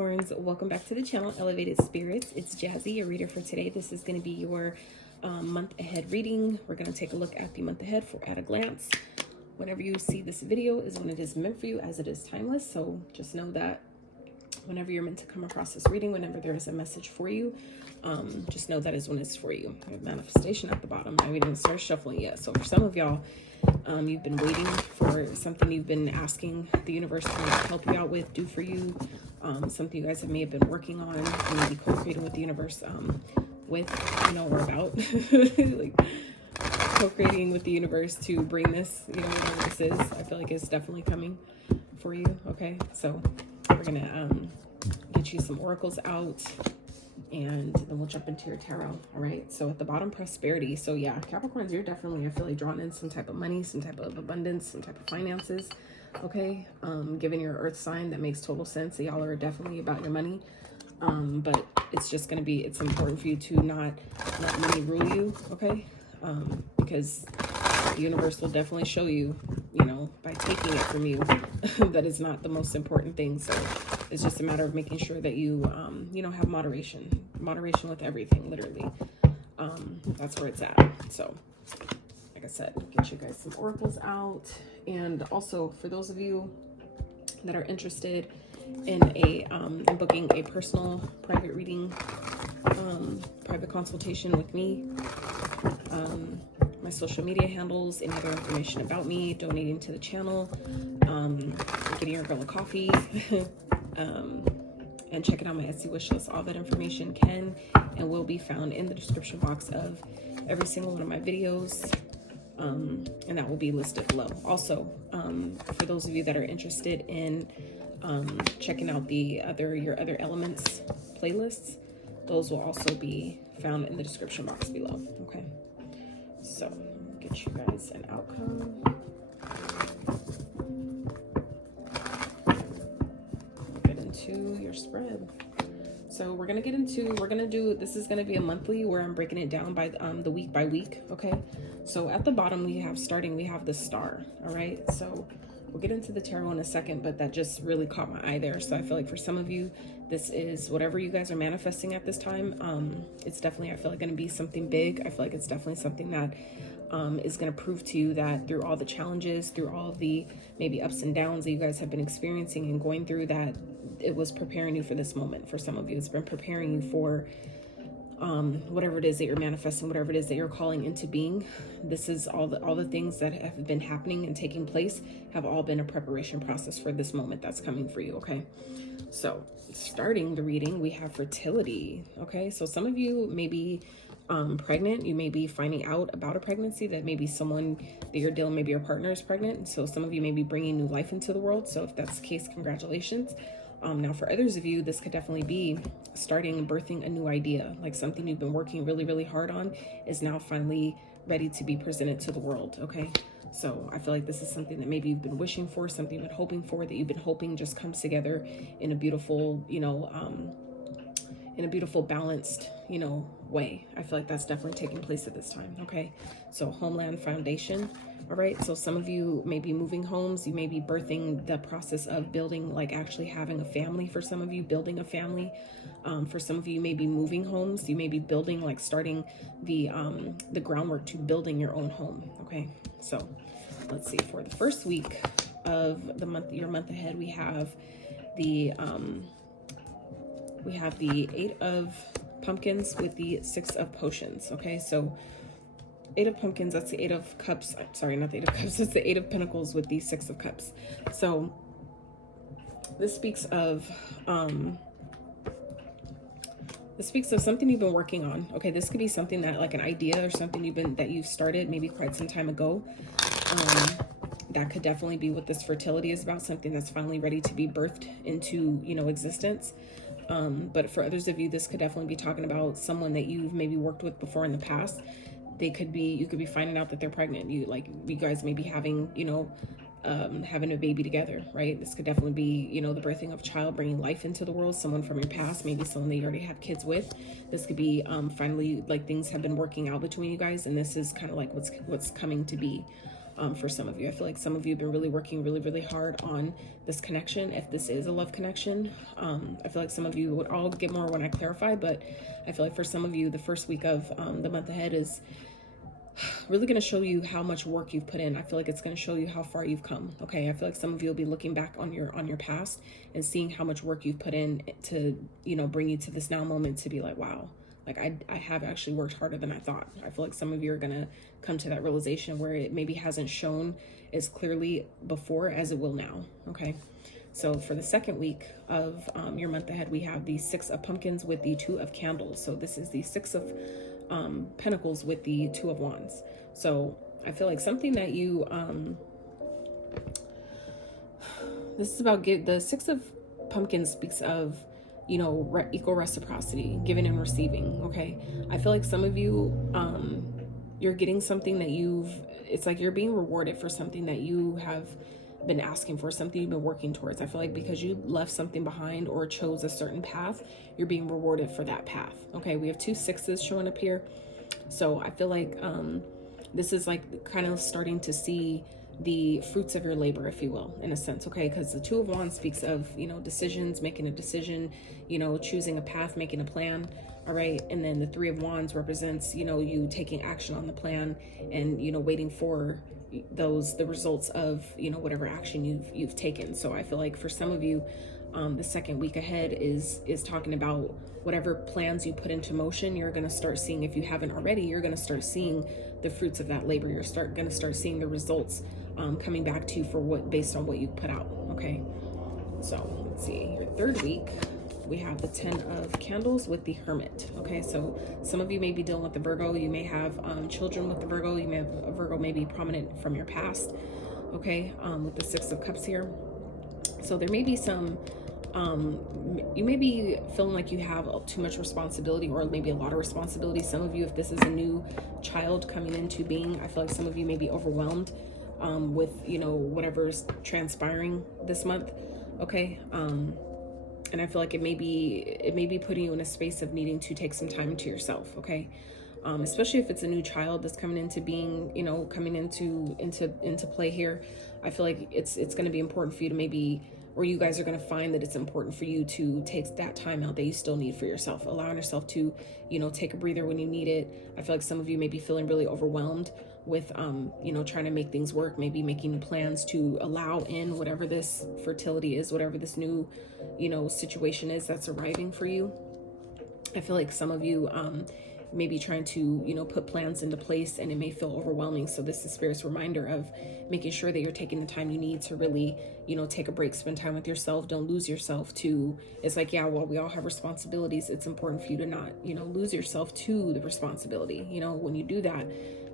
Capricorns, welcome back to the channel, Elevated Spirits. It's Jazzy, your reader for today. This is going to be your month ahead reading. We're going to take a look at the month ahead at a glance. Whenever you see this video is when it is meant for you, as it is timeless. So just know that whenever you're meant to come across this reading, whenever there is a message for you, just know that is when it's for you. I have manifestation at the bottom. I haven't even started shuffling yet. So for some of y'all, you've been waiting for something you've been asking the universe to help you out with, do for you. Something you guys may have been working on, maybe co-creating with the universe, or about. Like co-creating with the universe to bring this, whatever this is. I feel like it's definitely coming for you. Okay, so we're gonna get you some oracles out, and then we'll jump into your tarot. All right, so at the bottom, prosperity. So yeah, Capricorns, you're definitely, I feel like, drawn in some type of money, some type of abundance, some type of finances. Okay, given your earth sign, that makes total sense. So y'all are definitely about your money, but it's just going to be, it's important for you to not let money rule you. Okay, because the universe will definitely show you, by taking it from you, that is not the most important thing. So it's just a matter of making sure that you have moderation with everything, literally. That's where it's at. So like I said, get you guys some oracles out. And also for those of you that are interested in in booking a personal private reading, private consultation with me, my social media handles, any other information about me, donating to the channel, getting your girl a coffee, and checking out my Etsy wish list. All that information can and will be found in the description box of every single one of my videos. And that will be listed below. Also, for those of you that are interested in checking out your other elements playlists, those will also be found in the description box below. Okay, so get you guys an outcome. Get into your spread. So we're gonna this is gonna be a monthly where I'm breaking it down by the week by week. Okay, so at the bottom we have the star. All right, so we'll get into the tarot in a second, but that just really caught my eye there. So I feel like for some of you, this is whatever you guys are manifesting at this time. It's definitely, I feel like, going to be something big. I feel like it's definitely something that is going to prove to you that through all the challenges, through all the maybe ups and downs that you guys have been experiencing and going through, that it was preparing you for this moment. For some of you, it's been preparing you for whatever it is that you're manifesting, whatever it is that you're calling into being. This is all the things that have been happening and taking place have all been a preparation process for this moment that's coming for you. Okay, so starting the reading, we have fertility. Okay, so some of you may be pregnant. You may be finding out about a pregnancy, that maybe someone that you're dealing, maybe your partner is pregnant. So some of you may be bringing new life into the world. So if that's the case, congratulations. Now for others of you, this could definitely be starting and birthing a new idea, like something you've been working really, really hard on is now finally ready to be presented to the world. Okay, so I feel like this is something that maybe you've been wishing for, something you've been hoping for, that you've been hoping just comes together in a beautiful, balanced, way. I feel like that's definitely taking place at this time. Okay, so homeland foundation. All right, so some of you may be moving homes. You may be birthing the process of building, like actually having a family. For some of you, building a family. For some of you, you may be moving homes. You may be building, like starting the groundwork to building your own home. Okay, so let's see. For the first week of the month, your month ahead, we have the 8 of pumpkins with the 6 of potions. Okay, so 8 of pumpkins, that's the 8 of cups. Sorry, not the 8 of cups, it's the 8 of pentacles with the 6 of cups. So this speaks of something you've been working on. Okay, this could be something that, like an idea or something that you've started maybe quite some time ago. That could definitely be what this fertility is about, something that's finally ready to be birthed into, existence. But for others of you, this could definitely be talking about someone that you've maybe worked with before in the past. You could be finding out that they're pregnant. You guys may be having, having a baby together, right? This could definitely be, the birthing of a child, bringing life into the world, someone from your past, maybe someone that you already have kids with. This could be, finally, like things have been working out between you guys. And this is kind of like what's coming to be. for some of you. I feel like some of you have been really working really hard on this connection, if this is a love connection. I feel like some of you would all get more when I clarify, but I feel like for some of you, the first week of the month ahead is really going to show you how much work you've put in. I feel like it's going to show you how far you've come. Okay. I feel like some of you will be looking back on your past and seeing how much work you've put in to, you know, bring you to this now moment to be like, wow, like I have actually worked harder than I thought. I feel like some of you are going to come to that realization where it maybe hasn't shown as clearly before as it will now. Okay. So for the second week of your month ahead, we have the 6 of Pumpkins with the 2 of Candles. So this is the 6 of Pentacles with the 2 of Wands. So I feel like something that you this is about the 6 of Pumpkins speaks of, you know, equal reciprocity, giving and receiving. Okay. I feel like some of you you're getting something that it's like you're being rewarded for something that you have been asking for, something you've been working towards. I feel like because you left something behind or chose a certain path, you're being rewarded for that path. Okay, we have 2 6s showing up here. So I feel like this is like kind of starting to see the fruits of your labor, if you will, in a sense. Okay, because the 2 of Wands speaks of, you know, decisions, making a decision, you know, choosing a path, making a plan. All right, and then the 3 of Wands represents, you know, you taking action on the plan and, you know, waiting for the results of, you know, whatever action you've taken. So I feel like for some of you, the second week ahead is talking about whatever plans you put into motion. You're going to start seeing, if you haven't already, you're going to start seeing the fruits of that labor. You're going to start seeing the results coming back to you based on what you put out. Okay, so let's see, your third week, we have the 10 of Candles with the Hermit. Okay, so some of you may be dealing with the Virgo. You may have children with the Virgo. You may have a Virgo maybe prominent from your past. Okay, with the 6 of Cups here. So there may be some, you may be feeling like you have too much responsibility, or maybe a lot of responsibility. Some of you, if this is a new child coming into being, I feel like some of you may be overwhelmed with, you know, whatever's transpiring this month. Okay, and I feel like it may be putting you in a space of needing to take some time to yourself. Okay, especially if it's a new child that's coming into being, you know, coming into play here. I feel like it's going to be important for you to maybe, or you guys are going to find that it's important for you to take that time out that you still need for yourself, allowing yourself to, you know, take a breather when you need it. I feel like some of you may be feeling really overwhelmed with, you know, trying to make things work, maybe making plans to allow in whatever this fertility is, whatever this new, you know, situation is that's arriving for you. I feel like some of you, maybe trying to, you know, put plans into place, and it may feel overwhelming. So this is Spirit's reminder of making sure that you're taking the time you need to really, you know, take a break, spend time with yourself. Don't lose yourself to, it's like, yeah, well, we all have responsibilities. It's important for you to not, you know, lose yourself to the responsibility. You know, when you do that,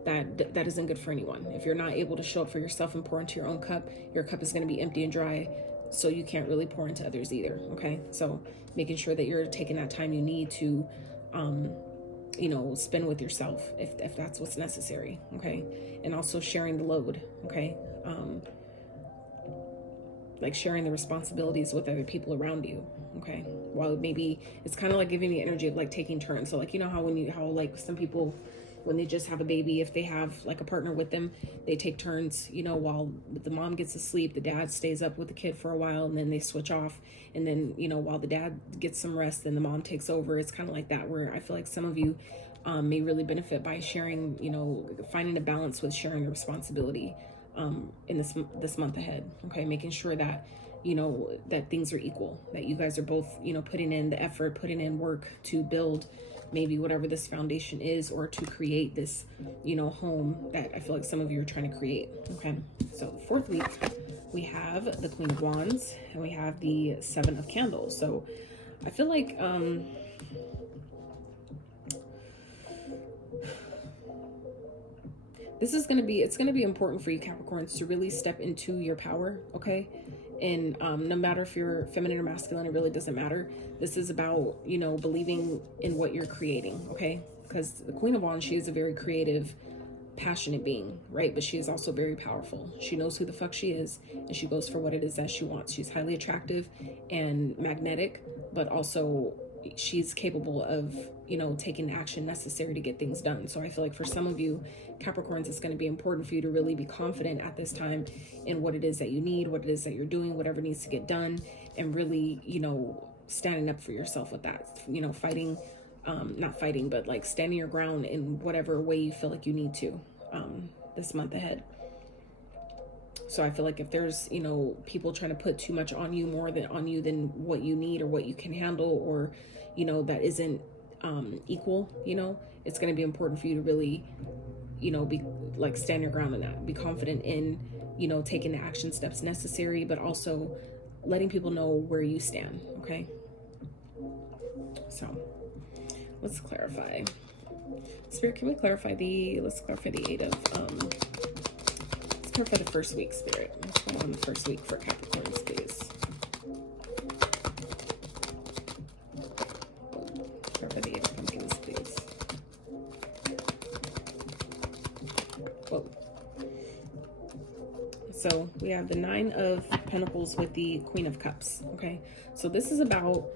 that isn't good for anyone. If you're not able to show up for yourself and pour into your cup is going to be empty and dry. So you can't really pour into others either. Okay. So making sure that you're taking that time you need to, you know, spend with yourself if that's what's necessary. Okay. And also sharing the load. Okay. Like sharing the responsibilities with other people around you. Okay. While maybe it's kind of like giving the energy of like taking turns. So like, you know how like some people, when they just have a baby, if they have like a partner with them, they take turns, you know, while the mom gets to sleep, the dad stays up with the kid for a while, and then they switch off. And then, you know, while the dad gets some rest, then the mom takes over. It's kind of like that, where I feel like some of you may really benefit by sharing, you know, finding a balance with sharing the responsibility in this month ahead. Okay. Making sure that, you know, that things are equal, that you guys are both, you know, putting in the effort, putting in work to build maybe whatever this foundation is, or to create this, you know, home that I feel like some of you are trying to create. Okay. So the fourth week, we have the Queen of Wands, and we have the 7 of Candles. So I feel like, it's going to be important for you Capricorns to really step into your power. Okay. And no matter if you're feminine or masculine, it really doesn't matter. This is about, you know, believing in what you're creating. Okay. Because the Queen of Wands, she is a very creative, passionate being, right? But she is also very powerful. She knows who the fuck she is, and she goes for what it is that she wants. She's highly attractive and magnetic, but also, she's capable of, you know, taking the action necessary to get things done. So I feel like for some of you Capricorns, it's going to be important for you to really be confident at this time in what it is that you need, what it is that you're doing, whatever needs to get done, and really, you know, standing up for yourself with that, you know, fighting, not fighting, but like standing your ground in whatever way you feel like you need to, this month ahead. So I feel like if there's, you know, people trying to put too much on you, more than on you than what you need or what you can handle, or, you know, that isn't equal, you know, it's going to be important for you to really, you know, be like, stand your ground in that, be confident in, you know, taking the action steps necessary, but also letting people know where you stand. Okay. So let's clarify. Spirit, can we clarify let's clarify the eight of, let's clarify the first week, Spirit. What's going on the first week for Capricorns, please? Clarify the eight of pumpkins, please. Whoa. So we have the 9 of Pentacles with the Queen of Cups. Okay. So this is about,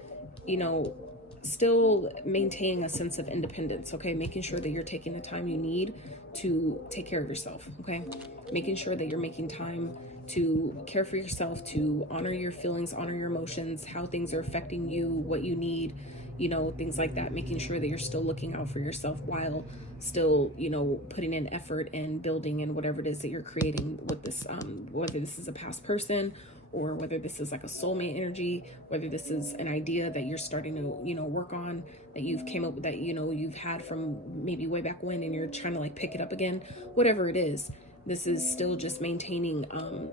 you know, still maintaining a sense of independence. Okay. Making sure that you're taking the time you need to take care of yourself. Okay. Making sure that you're making time to care for yourself, to honor your feelings, honor your emotions, how things are affecting you, what you need, you know, things like that. Making sure that you're still looking out for yourself while still, you know, putting in effort and building and whatever it is that you're creating with this, whether this is a past person, or whether this is like a soulmate energy, whether this is an idea that you're starting to, you know, work on, that you've came up with, that, you know, you've had from maybe way back when, and you're trying to like pick it up again, whatever it is. This is still just maintaining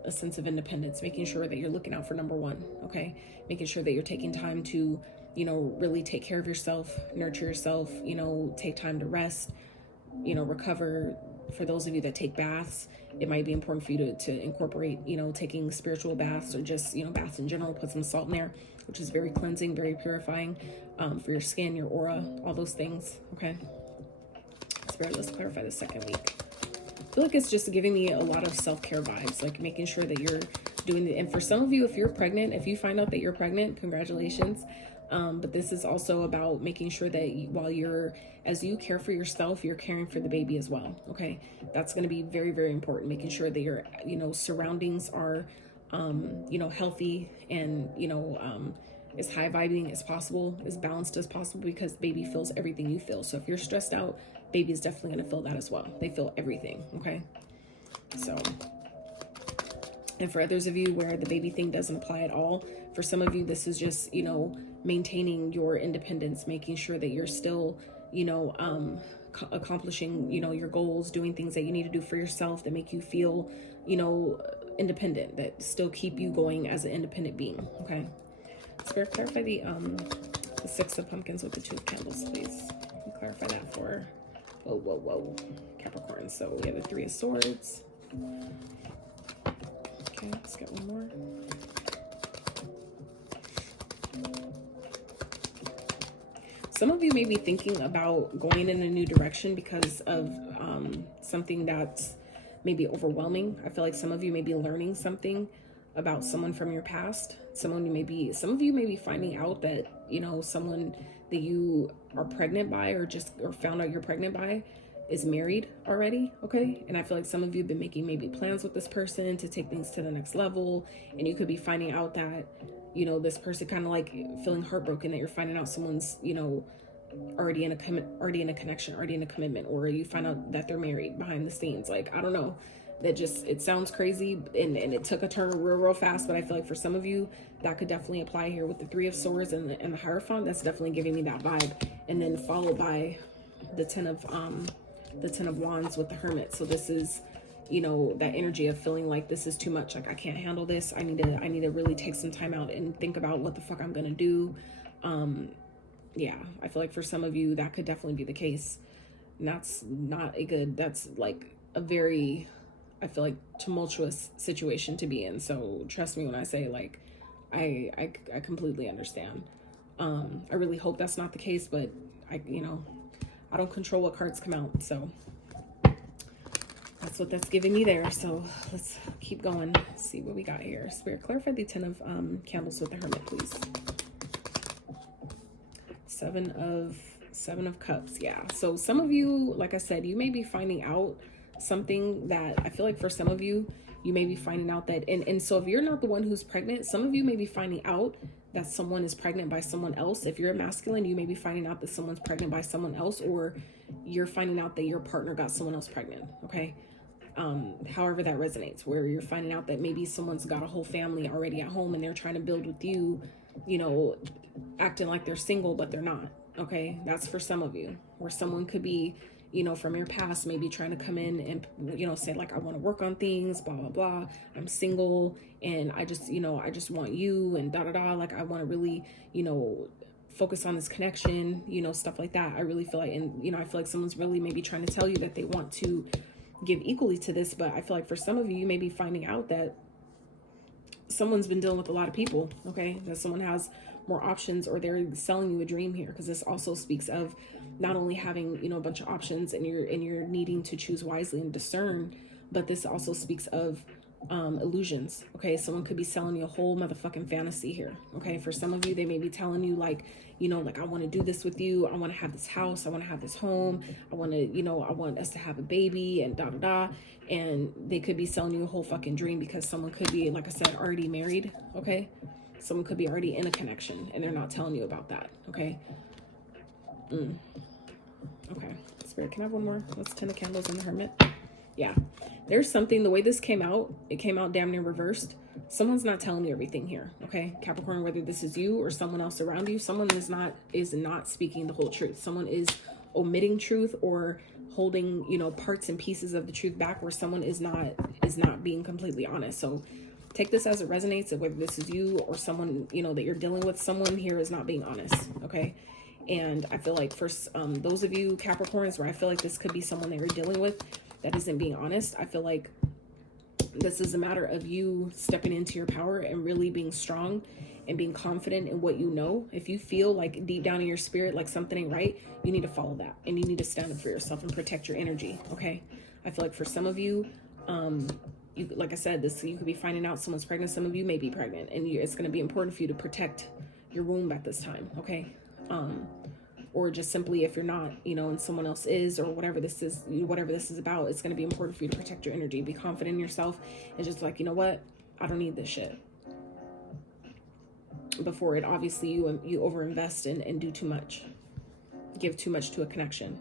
a sense of independence, making sure that you're looking out for number one. Okay. Making sure that you're taking time to, you know, really take care of yourself, nurture yourself, you know, take time to rest, you know, recover. For those of you that take baths, it might be important for you to incorporate, you know, taking spiritual baths, or just, you know, baths in general. Put some salt in there, which is very cleansing, very purifying, for your skin, your aura, all those things. Okay. Spirit, let's clarify the second week. I feel like it's just giving me a lot of self-care vibes, like making sure that you're doing and for some of you, if you're pregnant, if you find out that you're pregnant, congratulations. But this is also about making sure that while as you care for yourself, you're caring for the baby as well. Okay. That's going to be very, very important. Making sure that your, you know, surroundings are, you know, healthy and, you know, as high vibing as possible, as balanced as possible, because baby feels everything you feel. So if you're stressed out, baby is definitely going to feel that as well. They feel everything. Okay. So, and for others of you where the baby thing doesn't apply at all, for some of you, this is just, you know, maintaining your independence, making sure that you're still, you know, accomplishing, you know, your goals, doing things that you need to do for yourself that make you feel, you know, independent, that still keep you going as an independent being. Okay. Spirit, clarify the 6 of Pumpkins with the 2 of Candles, please. Clarify that for, whoa, Capricorn. So we have the 3 of Swords. Okay, let's get one more. Some of you may be thinking about going in a new direction because of something that's maybe overwhelming. I feel like some of you may be learning something about someone from your past. Some of you may be finding out that, you know, someone that you are pregnant by, or found out you're pregnant by, is married already. Okay. And I feel like some of you have been making maybe plans with this person to take things to the next level. And you could be finding out that, you know, this person kind of like feeling heartbroken that you're finding out someone's, you know, already in a connection, already in a commitment, or you find out that they're married behind the scenes. Like, I don't know, it sounds crazy, and it took a turn real fast, but I feel like for some of you that could definitely apply here with the 3 of Swords and the Hierophant. That's definitely giving me that vibe. And then followed by the 10 of Wands with the Hermit. So this is, you know, that energy of feeling like this is too much. Like, I can't handle this. I need to really take some time out and think about what the fuck I'm gonna do. Yeah, I feel like for some of you that could definitely be the case. And that's like a very, I feel like, tumultuous situation to be in. So trust me when I say, like, I completely understand. I really hope that's not the case, but I don't control what cards come out. So that's what that's giving me there. So let's keep going. See what we got here. Spirit, clarify the 10 of Candles with the Hermit, please. Seven of Cups. Yeah. So some of you, like I said, you may be finding out something that I feel like for some of you, you may be finding out that, and so if you're not the one who's pregnant, some of you may be finding out that someone is pregnant by someone else. If you're a masculine, you may be finding out that someone's pregnant by someone else, or you're finding out that your partner got someone else pregnant. Okay. However that resonates, where you're finding out that maybe someone's got a whole family already at home and they're trying to build with you, you know, acting like they're single, but they're not. Okay. That's for some of you, where someone could be, you know, from your past, maybe trying to come in and, you know, say like, I want to work on things, blah, blah, blah. I'm single and I just, you know, I just want you and da, da, da. Like, I want to really, you know, focus on this connection, you know, stuff like that. I really feel like, and, you know, I feel like someone's really maybe trying to tell you that they want to give equally to this, but I feel like for some of you, you may be finding out that someone's been dealing with a lot of people. Okay. That someone has more options, or they're selling you a dream here, because this also speaks of not only having, you know, a bunch of options and you're needing to choose wisely and discern, but this also speaks of illusions. Okay. Someone could be selling you a whole motherfucking fantasy here. Okay. For some of you, they may be telling you like, you know, like, I want to do this with you. I want to have this house. I want to have this home. I want to, you know, I want us to have a baby and da, da, da. And they could be selling you a whole fucking dream, because someone could be, like I said, already married. Okay. Someone could be already in a connection and they're not telling you about that. Okay. Okay. Spirit, can I have one more? Let's 10 of Candles in the Hermit. Yeah. There's something, the way this came out, it came out damn near reversed. Someone's not telling you everything here. Okay. Capricorn, whether this is you or someone else around you, someone is not speaking the whole truth. Someone is omitting truth or holding, you know, parts and pieces of the truth back, where someone is not being completely honest. So take this as it resonates, whether this is you or someone, you know, that you're dealing with. Someone here is not being honest. Okay. And I feel like for those of you Capricorns, where I feel like this could be someone that you're dealing with that isn't being honest, I feel like this is a matter of you stepping into your power and really being strong and being confident in what you know. If you feel like deep down in your spirit like something ain't right, you need to follow that, and you need to stand up for yourself and protect your energy. Okay. I feel like for some of you, you, like I said, you could be finding out someone's pregnant. Some of you may be pregnant, and it's going to be important for you to protect your womb at this time. Okay. Or just simply, if you're not, you know, and someone else is, or whatever this is about, it's going to be important for you to protect your energy, be confident in yourself, and just like, you know what, I don't need this shit. Before it, obviously you overinvest and do too much, give too much to a connection.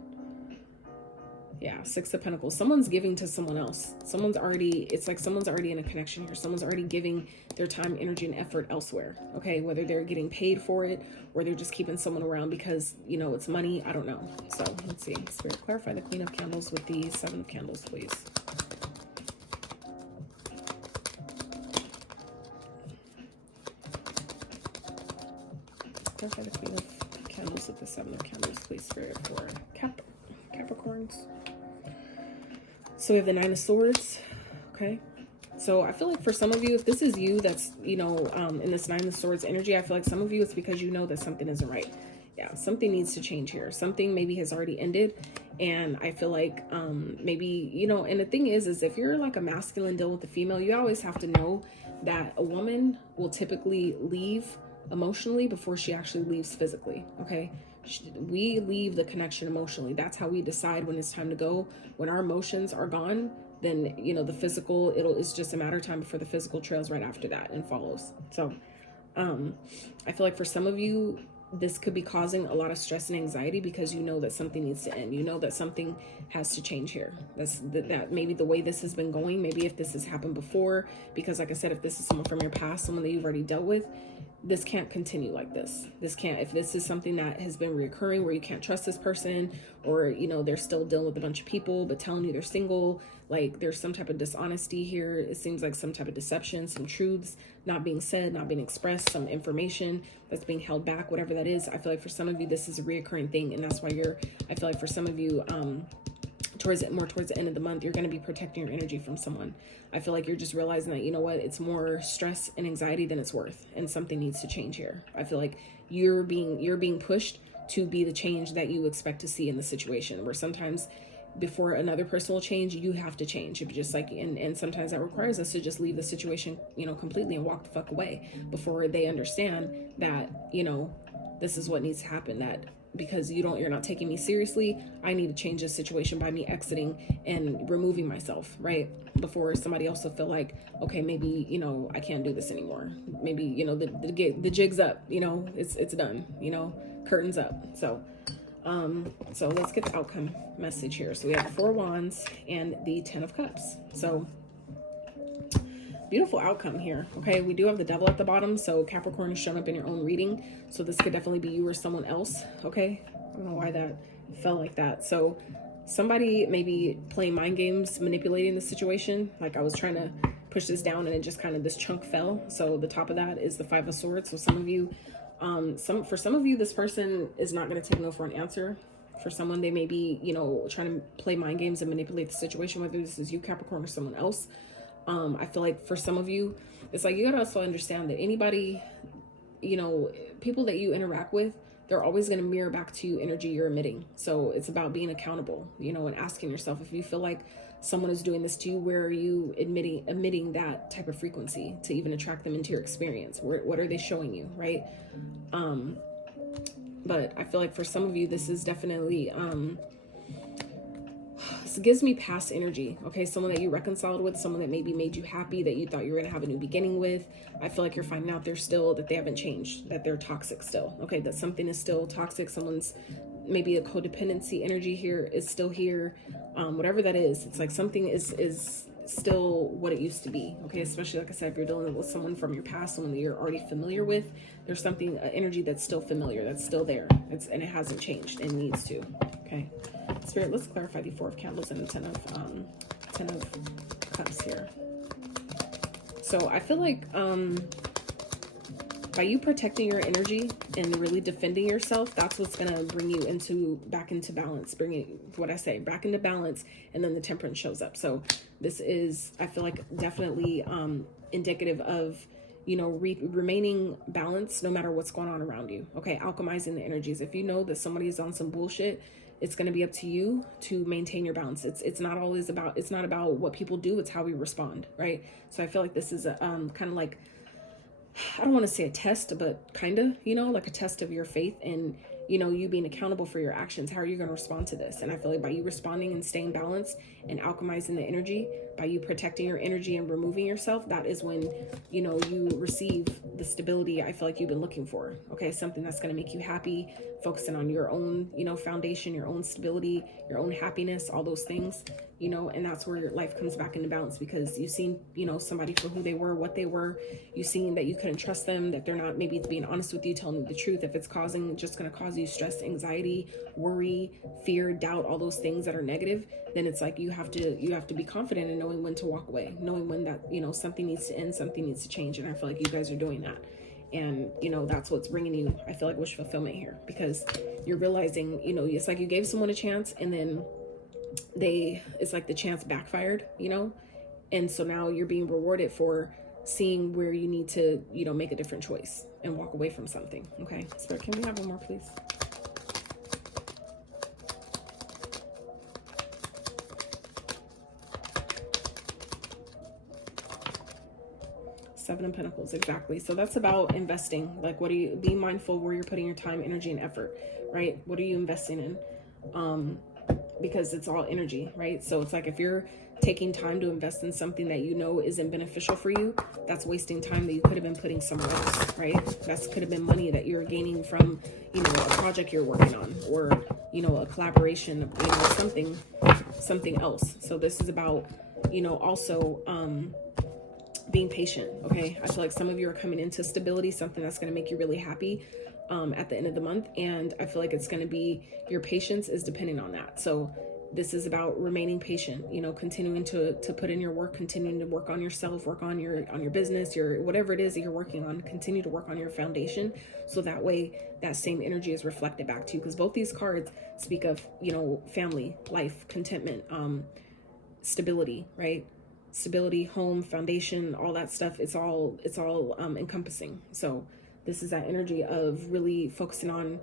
Yeah, 6 of Pentacles. Someone's giving to someone else. It's like someone's already in a connection here. Someone's already giving their time, energy, and effort elsewhere. Okay, whether they're getting paid for it or they're just keeping someone around because, you know, it's money. I don't know. So let's see. Spirit, clarify the Queen of Candles with the 7 of Candles, please. Clarify the Queen of Candles with the 7 of Candles, please, Spirit, for Capricorns. So we have the 9 of Swords. Okay. So I feel like for some of you, if this is you that's, you know, in this 9 of Swords energy, I feel like some of you, it's because you know that something isn't right. Yeah, something needs to change here. Something maybe has already ended. And I feel like maybe, you know, and the thing is if you're like a masculine dealing with a female, you always have to know that a woman will typically leave emotionally before she actually leaves physically. Okay. We leave the connection emotionally. That's how we decide when it's time to go. When our emotions are gone, then, you know, the physical, it's just a matter of time before the physical trails right after that and follows. So I feel like for some of you, this could be causing a lot of stress and anxiety, because you know that something needs to end. You know that something has to change here. That maybe the way this has been going, maybe if this has happened before, because like I said, if this is someone from your past, someone that you've already dealt with, this can't continue like this. If this is something that has been reoccurring, where you can't trust this person, or, you know, they're still dealing with a bunch of people, but telling you they're single, like there's some type of dishonesty here. It seems like some type of deception, some truths not being said, not being expressed, some information that's being held back, whatever that is. I feel like for some of you, this is a reoccurring thing. And that's why I feel like for some of you, towards the end of the month, you're going to be protecting your energy from someone. I feel like you're just realizing that, you know what, it's more stress and anxiety than it's worth, and something needs to change here. I feel like you're being pushed to be the change that you expect to see in the situation, where sometimes before another person will change, you have to change. It's just like, and sometimes that requires us to just leave the situation, you know, completely and walk the fuck away before they understand that, you know, this is what needs to happen, that because you're not taking me seriously. I need to change this situation by me exiting and removing myself, right? Before somebody else will feel like, okay, maybe, you know, I can't do this anymore. Maybe, you know, the jig's up, you know, it's done, you know, curtains up. So let's get the outcome message here. So we have the 4 Wands and the 10 of Cups. So beautiful outcome here. Okay, we do have the Devil at the bottom, so Capricorn is showing up in your own reading, so this could definitely be you or someone else. Okay, I don't know why that felt like that. So somebody maybe playing mind games, manipulating the situation. Like I was trying to push this down and it just kind of, this chunk fell. So the top of that is the 5 of Swords. So some of you, for some of you, this person is not going to take no for an answer. For someone, they may be, you know, trying to play mind games and manipulate the situation, whether this is you, Capricorn, or someone else. I feel like for some of you, it's like you gotta also understand that anybody, you know, people that you interact with, they're always going to mirror back to you energy you're emitting. So it's about being accountable, you know, and asking yourself, if you feel like someone is doing this to you, where are you emitting that type of frequency to even attract them into your experience? What are they showing you, right? But I feel like for some of you, this is definitely, this gives me past energy. Okay, someone that you reconciled with, someone that maybe made you happy, that you thought you were gonna have a new beginning with. I feel like you're finding out that they haven't changed, that they're toxic still. Okay, that something is still toxic. Someone's, maybe a codependency energy here is still here. Whatever that is, it's like something is still what it used to be. Okay, especially like I said, if you're dealing with someone from your past, someone that you're already familiar with, there's something, energy that's still familiar, that's still there. And it hasn't changed and needs to. Okay. Spirit, let's clarify the 4 of Candles and the 10 of Cups here. So I feel like by you protecting your energy and really defending yourself, that's what's going to bring you back into balance, back into balance, and then the Temperance shows up. So this is, I feel like, definitely indicative of, you know, remaining balanced no matter what's going on around you. Okay, alchemizing the energies. If you know that somebody's on some bullshit, it's going to be up to you to maintain your balance. It's not always about, it's not about what people do, it's how we respond, right? So I feel like this is a kind of like, I don't want to say a test, but kind of, you know, like a test of your faith and, you know, you being accountable for your actions. How are you going to respond to this? And I feel like by you responding and staying balanced and alchemizing the energy, by you protecting your energy and removing yourself, that is when, you know, you receive the stability I feel like you've been looking for. Okay, something that's going to make you happy, focusing on your own, you know, foundation, your own stability, your own happiness, all those things, you know, and that's where your life comes back into balance, because you've seen, you know, somebody for who they were, what they were. You've seen that you couldn't trust them, that they're not maybe being honest with you, telling you the truth. If it's just going to cause you stress, anxiety, worry, fear, doubt, all those things that are negative, then it's like you have to be confident in knowing when to walk away, knowing when that, you know, something needs to end, something needs to change. And I feel like you guys are doing that. And, you know, that's what's bringing you, I feel like, wish fulfillment here, because you're realizing, you know, it's like you gave someone a chance and then it's like the chance backfired, you know? And so now you're being rewarded for seeing where you need to, you know, make a different choice and walk away from something. Okay. Spirit, can we have one more, please? Seven of Pentacles, exactly. So that's about investing. Like, be mindful where you're putting your time, energy, and effort, right? What are you investing in? Because it's all energy, right? So it's like, if you're taking time to invest in something that you know isn't beneficial for you, that's wasting time that you could have been putting somewhere else, right? That could have been money that you're gaining from, you know, a project you're working on, or, you know, a collaboration, you know, something else. So this is about, you know, also, being patient. Okay, I feel like some of you are coming into stability, something that's going to make you really happy at the end of the month, and I feel like it's going to be, your patience is depending on that. So this is about remaining patient, you know, continuing to put in your work, continuing to work on yourself, work on your business, your whatever it is that you're working on. Continue to work on your foundation, so that way that same energy is reflected back to you, because both these cards speak of, you know, family, life, contentment, stability, right? Stability, home, foundation, all that stuff. It's all encompassing. So this is that energy of really focusing on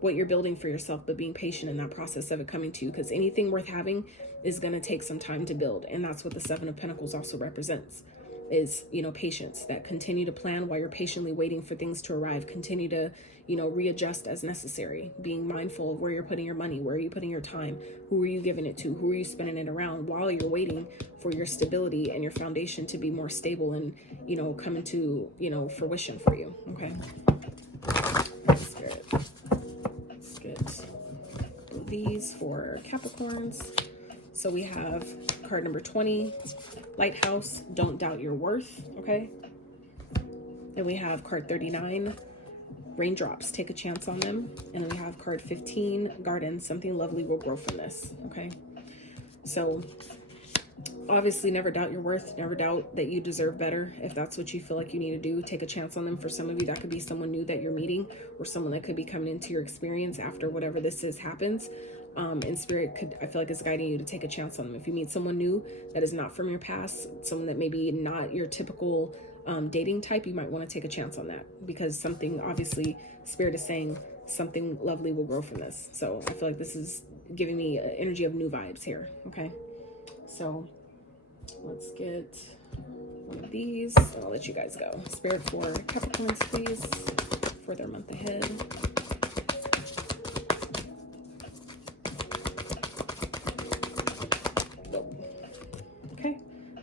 what you're building for yourself, but being patient in that process of it coming to you, because anything worth having is going to take some time to build. And that's what the Seven of Pentacles also represents. is, you know, patience. That continue to plan while you're patiently waiting for things to arrive. Continue to, you know, readjust as necessary. Being mindful of where you're putting your money, where are you putting your time, who are you giving it to, who are you spending it around, while you're waiting for your stability and your foundation to be more stable and, you know, come into, you know, fruition for you. Okay. Spirit. Let's get these for Capricorns. So we have card number 20, Lighthouse, don't doubt your worth, okay? And we have card 39, Raindrops, take a chance on them. And then we have card 15, Garden, something lovely will grow from this, okay? So obviously never doubt your worth, never doubt that you deserve better. If that's what you feel like you need to do, take a chance on them. For some of you, that could be someone new that you're meeting, or someone that could be coming into your experience after whatever this is happens. And Spirit could, I feel like, is guiding you to take a chance on them. If you meet someone new that is not from your past, someone that maybe not your typical dating type, you might want to take a chance on that, because something, obviously, Spirit is saying something lovely will grow from this. So I feel like this is giving me an energy of new vibes here. Okay. So let's get one of these, and I'll let you guys go. Spirit for Capricorns, please, for their month ahead.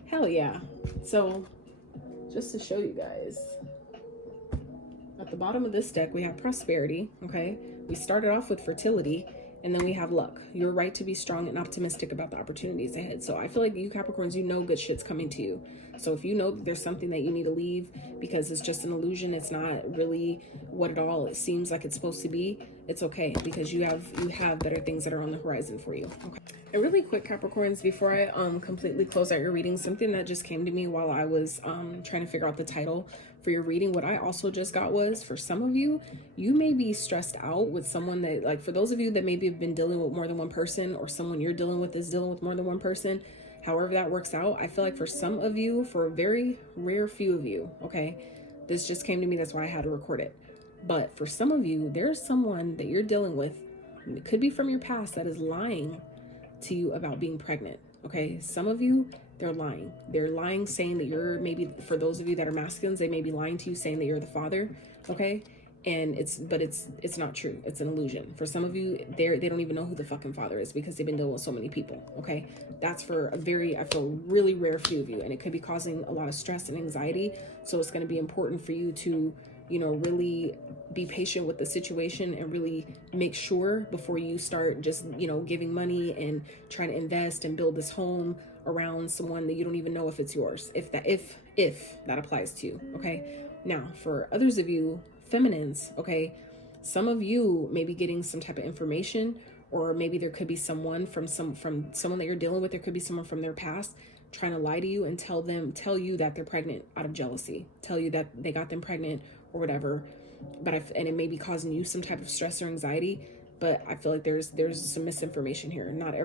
Hell yeah. So just to show you guys, at the bottom of this deck, we have prosperity. Okay. We started off with fertility, and then we have luck. You're right to be strong and optimistic about the opportunities ahead. So I feel like you Capricorns, you know good shit's coming to you. So if you know that there's something that you need to leave because it's just an illusion, it's not really what it all it seems like it's supposed to be, it's okay, because you have better things that are on the horizon for you. Okay. And really quick, Capricorns, before I completely close out your reading, something that just came to me while I was trying to figure out the title for your reading, what I also just got was, for some of you, you may be stressed out with someone that, like, for those of you that maybe have been dealing with more than one person, or someone you're dealing with is dealing with more than one person, however that works out, I feel like for some of you, for a very rare few of you, okay, this just came to me, that's why I had to record it. But for some of you, there's someone that you're dealing with, it could be from your past, that is lying to you about being pregnant. Okay, some of you, they're lying saying that you're, maybe for those of you that are masculines, they may be lying to you saying that you're the father. Okay, and it's not true, it's an illusion. For some of you, they don't even know who the fucking father is, because they've been dealing with so many people. Okay, that's for a very, I feel, really rare few of you, and it could be causing a lot of stress and anxiety. So it's going to be important for you to, you know, really be patient with the situation and really make sure before you start just, you know, giving money and trying to invest and build this home around someone that you don't even know if it's yours, if that applies to you. Okay, now for others of you feminines, okay, some of you may be getting some type of information, or maybe there could be someone from someone that you're dealing with, there could be someone from their past trying to lie to you and tell you that they're pregnant out of jealousy, tell you that they got them pregnant or whatever, and it may be causing you some type of stress or anxiety. But I feel like there's some misinformation here. Not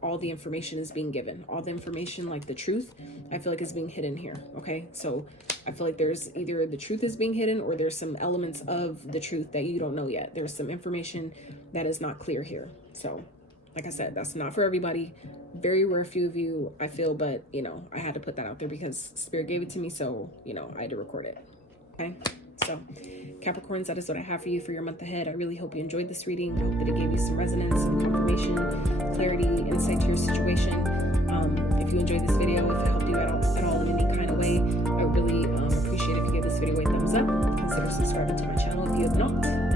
all the information is being given. All the information, like the truth, I feel like is being hidden here. Okay, so I feel like there's either the truth is being hidden, or there's some elements of the truth that you don't know yet. There's some information that is not clear here. So like I said, that's not for everybody. Very rare few of you, I feel, but you know, I had to put that out there because Spirit gave it to me, so you know, I had to record it. Okay. So Capricorns, that is what I have for you for your month ahead. I really hope you enjoyed this reading. I hope that it gave you some resonance, some confirmation, clarity, insight to your situation. If you enjoyed this video, if it helped you at all in any kind of way, I would really appreciate if you give this video a thumbs up. Consider subscribing to my channel if you have not.